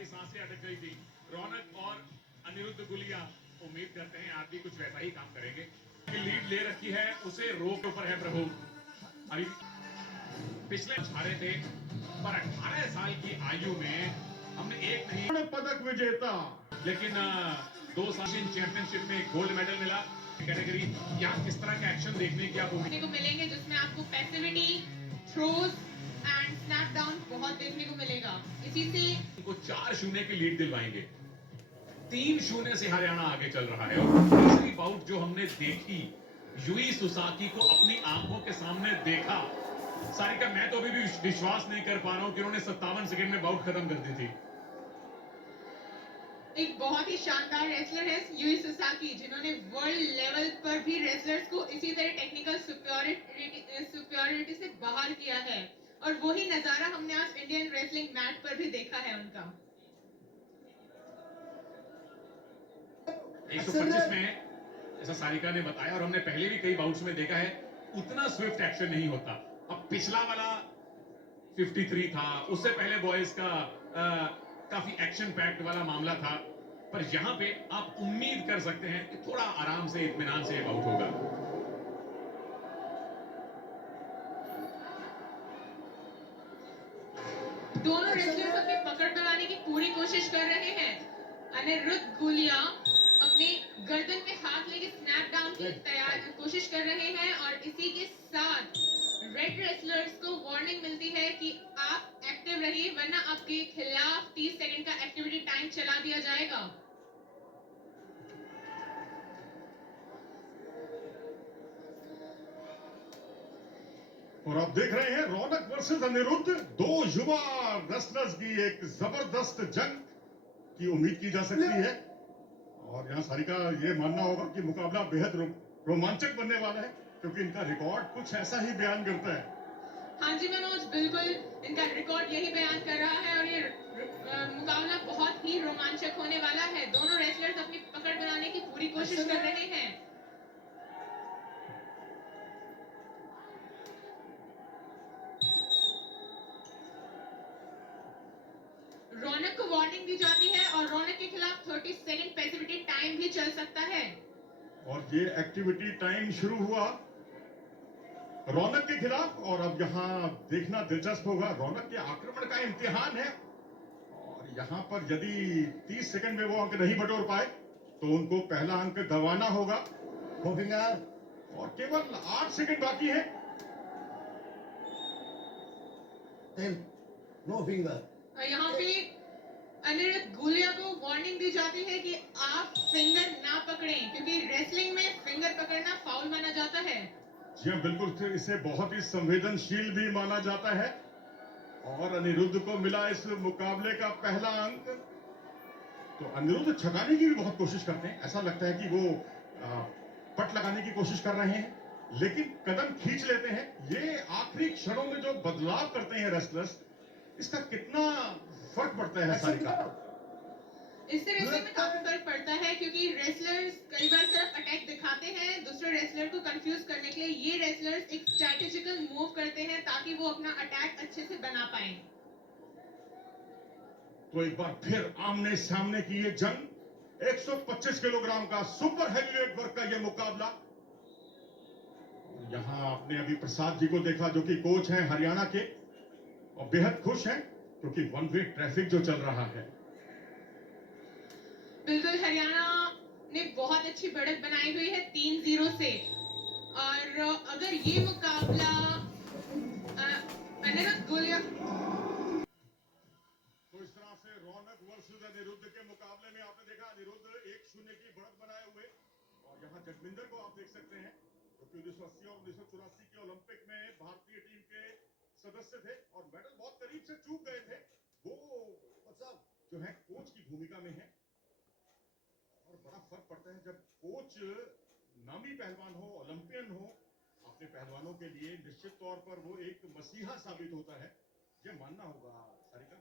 हमारी सांसें अटक गई थी। रौनक और अनिरुद्ध गुलिया उम्मीद करते हैं आप भी कुछ वैसा ही काम करेंगे। लीड ले रखी है, उसे रोक ऊपर है प्रभु। अभी पिछले हारे थे, पर 18 साल की आयु में हमने एक नहीं पदक विजेता, लेकिन 2 साल चैंपियनशिप में गोल्ड मेडल मिला। कैटेगरी यहाँ किस तरह का एक्शन देखने की आप देखने को मिलेंगे, जिसमें आपको passivity, throws and snap down बहुत देखने को मिलेगा। इसी से उनको 4-0 की लीड दिलवाएंगे। 3-0 से हरियाणा आगे चल रहा है। और तीसरी बाउट जो हमने देखी, यूई सुसाकी को अपनी आंखों के सामने देखा। सारिका, मैं तो अभी भी विश्वास नहीं कर पा रहा हूं कि उन्होंने 57 सेकंड में बाउट खत्म कर दी थी। एक बहुत ही शानदार रेसलर है यूई सुसाकी, जिन्होंने वर्ल्ड लेवल पर भी रेसलर्स को इसी तरह टेक्निकल सुपियोरिटी से बाहर किया है, और वही नजारा हमने आज इंडियन रेसलिंग मैट पर भी देखा है उनका। 125 में, जैसा सारिका ने बताया और हमने पहले भी कई बाउट्स में देखा है, उतना स्विफ्ट एक्शन नहीं होता। अब पिछला वाला 53 था, उससे पहले बॉयज का काफी एक्शन पैक्ड वाला मामला था, पर यहां पे आप उम्मीद कर सकते हैं कि थोड़ा आराम से, इत्मीनान से आउट होगा। दोनों रेसलर्स अपनी पकड़ बनाने की पूरी कोशिश कर रहे हैं। अनिरुद्ध गुलिया अपने गर्दन में हाथ लेके स्नैप डाउन की कोशिश कर रहे हैं, और इसी के साथ रेड रेसलर्स को वार्निंग मिलती है कि आप एक्टिव रहिए, वरना आपके खिलाफ 30 सेकंड का एक्टिविटी टाइम चला दिया जाएगा। और आप देख रहे हैं रौनक वर्सेस अनिरुद्ध, दो युवा रेसलर्स की एक जबरदस्त जंग की उम्मीद की जा सकती है। और यहाँ सारिका ये मानना होगा कि मुकाबला बेहद रोमांचक बनने वाला है, क्योंकि इनका रिकॉर्ड कुछ ऐसा ही बयान करता है। हाँ जी मनोज, बिल्कुल इनका रिकॉर्ड यही बयान कर रहा है, और ये मुकाबला बहुत ही रोमांचक होने वाला है। दोनों रेसलर्स अपनी पकड़ बनाने की पूरी कोशिश कर रहे हैं। रौनक को वार्निंग दी जाती है, और रौनक के खिलाफ 30 सेकंड पैसिविटी टाइम भी चल सकता है। और ये एक्टिविटी टाइम शुरू हुआ रौनक के खिलाफ, और अब यहाँ देखना दिलचस्प होगा, रौनक के आक्रमण का इम्तिहान है। और यहाँ पर यदि 30 सेकंड में वो अंक नहीं बटोर पाए तो उनको पहला अंक दबाना होगा। और केवल 8 सेकंड बाकी है। 10, no finger. यहाँ पे अनिरुद्ध गुलिया को वार्निंग दी जाती है कि आप फिंगर ना पकड़ें, क्योंकि रेसलिंग में फिंगर पकड़ना फाउल माना जाता है। जी हाँ, बिल्कुल, फिर इसे बहुत ही संवेदनशील भी माना जाता है। और अनिरुद्ध को मिला इस मुकाबले का पहला अंक। तो अनिरुद्ध छकाने की भी बहुत कोशिश करते हैं, ऐसा लगता है कि वो पट लगाने की कोशिश कर रहे हैं, लेकिन कदम खींच लेते हैं। ये आखिरी क्षणों में जो बदलाव करते हैं रेसलर्स, इसका कितना फर्क पड़ता है सारिका? इससे रेसलिंग में काफी फर्क पड़ता है, क्योंकि रेसलर्स कई बार सिर्फ अटैक दिखाते हैं दूसरे रेसलर को कंफ्यूज करने के लिए। ये रेसलर्स एक स्ट्रैटेजिकल मूव करते हैं ताकि वो अपना अटैक अच्छे से बना पाए। तो एक बार फिर आमने सामने की ये जंग, 125 किलोग्राम का सुपर हेवीवेट वर्ग का ये मुकाबला। यहां आपने अभी प्रसाद जी को देखा, जो कि कोच हैं हरियाणा के, और बेहद खुश हैं क्योंकि वन वे ट्रैफिक जो चल रहा है। बिल्कुल, हरियाणा ने बहुत अच्छी बढ़त बनाई हुई है 3-0 से, और अगर ये मुकाबला अनिरुद्ध गुलिया, तो इस तरह से रौनक वर्सेस अनिरुद्ध के मुकाबले में आपने देखा अनिरुद्ध 1-0 की बढ़त बनाए हुए, और यहाँ जगविंदर को आप देख सकते हैं, जो कि 1980 और 1984 के ओलंपिक में भारतीय टीम के सदस्य थे और मेडल बहुत करीब से चूक गए थे। वो जो है कोच की भूमिका में है, और बड़ा फर्क पड़ता है जब कोच नामी पहलवान हो, ओलंपियन हो। अपने पहलवानों के लिए निश्चित तौर पर वो एक मसीहा साबित होता है, ये मानना होगा सारिका।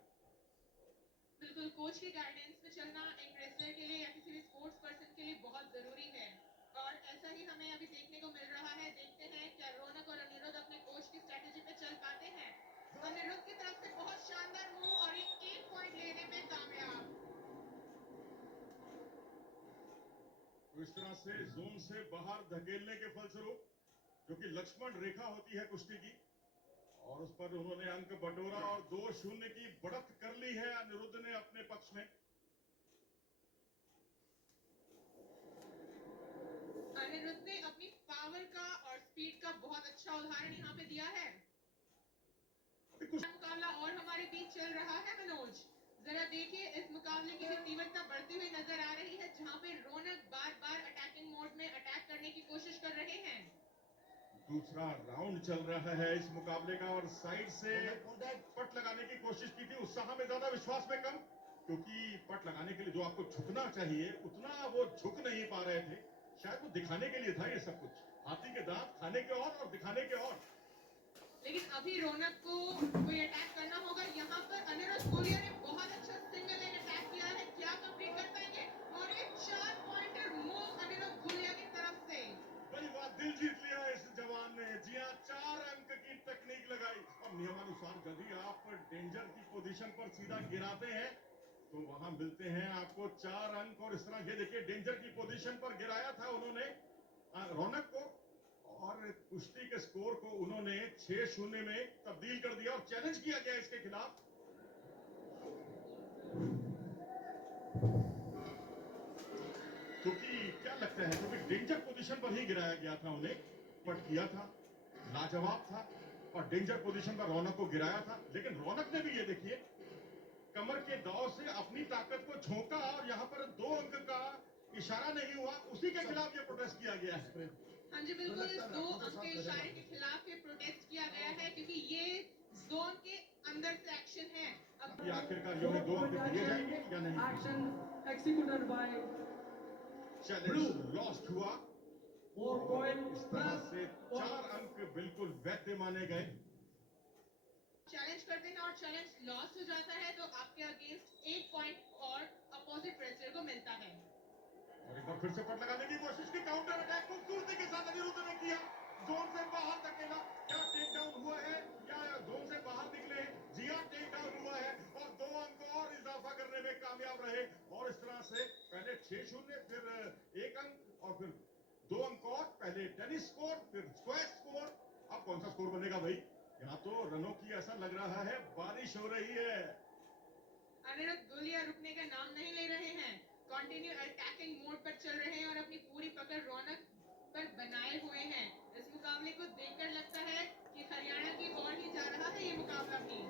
बिल्कुल, कोच की गाइडेंस में चलना एक रेसलर के लिए या किसी भी स्पोर्ट्स पर्सन के लिए बहुत जरूरी है, और ऐसा ही हमें अभी देखने को मिल रहा है। देखते हैं क्या रौनक और अनिरुद्ध अपने कोच की स्ट्रेटेजी पे चल पाते हैं। अनिरुद्ध की तरफ से बहुत शानदार मूव, और ये 1 पॉइंट लेने में कामयाब। तो इस तरह से जोन से बाहर धकेलने के फलस्वरूप जो कि लक्ष्मण रेखा होती है कुश्ती की, और उस पर उन्होंने अंक बटोरा और 2-0 की बढ़त कर ली है अनिरुद्ध ने अपने पक्ष में। अनिरुद्ध ने अपनी पावर का और स्पीड का बहुत अच्छा उदाहरण यहाँ पे दिया है। अभी कुछ मुकाबला और हमारे बीच चल रहा है मनोज, जरा देखिए इस मुकाबले की भी तीव्रता बढ़ती हुई नजर आ रही है, जहाँ पे रौनक बार बार अटैकिंग मोड में अटैक करने की कोशिश कर रहे हैं। दूसरा राउंड चल रहा है इस मुकाबले का, और साइड से Contact. पट लगाने की कोशिश की थी, उत्साह में ज्यादा विश्वास में कम, क्योंकि पट लगाने के लिए जो आपको झुकना चाहिए उतना वो झुक नहीं पा रहे थे। शायद वो दिखाने के लिए था ये सब कुछ, हाथी के दांत खाने के और दिखाने के और। लेकिन अभी रौनक को कोई अटैक करना होगा। यहाँ पर अनिरुद्ध गुलिया ने बहुत अच्छा सिंगल लेग अटैक किया है, क्या कंप्लीट कर पाएंगे? और एक 4 पॉइंटर मूव अनिरुद्ध गुलिया की तरफ से। बड़ी बात, दिल जीत लिया इस जवान ने। जी हाँ, 4 अंक की तकनीक लगाई। और नियमानुसार यदि आप डेंजर की पोजीशन पर सीधा गिराते हैं तो वहां मिलते हैं आपको 4 अंक। और इस तरह ये देखिए, डेंजर की पोजीशन पर गिराया था उन्होंने रौनक को, और कुश्ती के स्कोर को उन्होंने 6-0 में तब्दील कर दिया और चैलेंज किया गया इसके खिलाफ। क्योंकि क्या लगता है, क्योंकि डेंजर पोजीशन पर ही गिराया गया था उन्हें, पट किया था, लाजवाब था, और डेंजर पोजीशन पर रौनक को गिराया था। लेकिन रौनक ने भी ये देखिए कमर के दाव से अपनी ताकत को झोंका, और यहाँ पर 2 अंक का इशारा नहीं हुआ, उसी के खिलाफ ये प्रोटेस्ट किया गया है। हाँ जी बिल्कुल, इस 2 अंक के इशारे के खिलाफ ये प्रोटेस्ट किया गया है, क्योंकि ये जोन के अंदर से एक्शन है। अब ये आखिरकार ये 2 अंक दिए जाएंगे या नहीं? Action executed by challenge lost हुआ। 4 point इस तरह plus से 4 अंक बिल्कुल वैध माने गए। चैलेंज करते हैं और चैलेंज लॉस हो जाता है तो आपके अगेंस्ट 1 पॉइंट और अपोजिट रेसलर को मिलता है। और एक बार फिर से पट लगाने की कोशिश की, काउंटर अटैक खूबसूरती के साथ अनिरुद्ध ने किया, जोन से बाहर धकेला। क्या टेक डाउन हुआ है या जोन से बाहर निकले हैं? जी हाँ, टेक डाउन हुआ है, और 2 अंक और इजाफा करने में कामयाब रहे। और इस तरह से पहले 6-0, फिर 1 अंक, और फिर 2 अंक और। पहले टेनिस स्कोर, फिर स्क्वाश स्कोर। अब कौन सा स्कोर बनेगा भाई? यहाँ तो रनों की ऐसा लग रहा है बारिश हो रही है। अनिरुद्ध गुलिया रुकने का नाम नहीं ले रहे हैं, कंटिन्यू अटैकिंग मोड पर चल रहे हैं और अपनी पूरी पकड़ रौनक पर बनाए हुए हैं। इस मुकाबले को देखकर लगता है कि हरियाणा की ओर ही जा रहा है ये मुकाबला भी।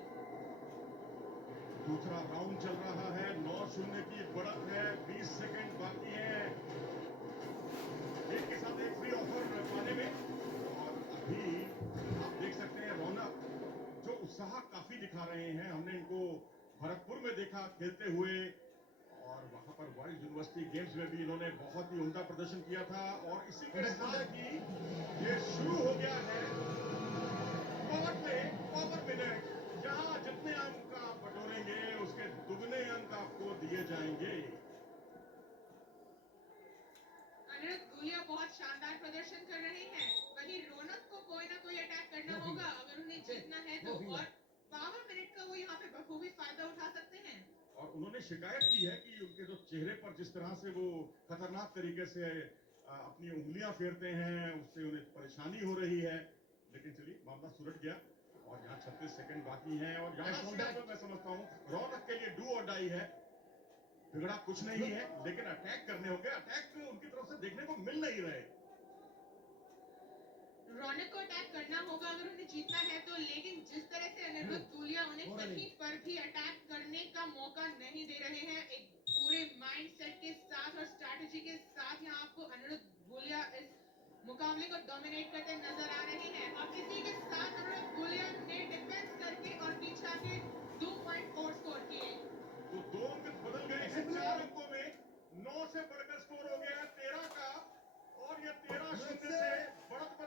दूसरा राउंड चल रहा है, 9-0 की बढ़त है, 20 सेकंड बाकी है एक के साथ एक फ्री ऑफर पाने में। और अभी आप देख सकते हैं रौनक जो उत्साह काफी दिखा रहे हैं। हमने इनको भरतपुर में देखा खेलते हुए, और वहां पर वर्ल्ड यूनिवर्सिटी गेम्स में भी इन्होंने बहुत ही उम्दा प्रदर्शन किया था। और इसी के साथ ही ये शुरू हो गया है पावर प्ले, पावर मिनट, जहां जितने अंक आप बटोरेंगे उसके दुगने अंक आपको दिए जाएंगे। अनिरुद्ध गुलिया बहुत शानदार प्रदर्शन कर रहे हैं, वहीं रौनक को कोई ना कोई अटैक करना होगा अगर उन्हें जीतना है तो, और पावर मिनट का वो यहाँ पे बखूबी फायदा उठा सकते हैं। और उन्होंने शिकायत की है कि उनके जो चेहरे पर जिस तरह से वो खतरनाक तरीके से अपनी उंगलियां फेरते हैं, उससे उन्हें परेशानी हो रही है। लेकिन चलिए, मामला सुलझ गया, और यहाँ 36 सेकंड बाकी हैं। और यहाँ से मैं समझता हूँ रौनक के लिए डू और डाई है, बिगड़ा कुछ नहीं है, लेकिन अटैक करने होंगे। अटैक उनकी तरफ से देखने को मिल नहीं रहे। रौनक को अटैक करना होगा अगर उन्हें जीतना है तो, लेकिन जिस तरह से अनिरुद्ध गुलिया उन्हें कहीं पर भी अटैक करने का मौका नहीं दे रहे हैं, एक पूरे माइंडसेट के साथ और स्ट्रैटेजी के साथ यहाँ आपको अनिरुद्ध गुलिया इस मुकाबले को डोमिनेट करते नजर आ रहे हैं। और इसी के साथ अनिरुद्ध गुलिया ने डिफेंस करके और पीछे आके 2 पॉइंट और स्कोर किए। तो 2 अंक बदल गए हैं 4 अंकों में। 9 से बढ़कर स्कोर हो गया 13 का, और ये 13-0 से बढ़त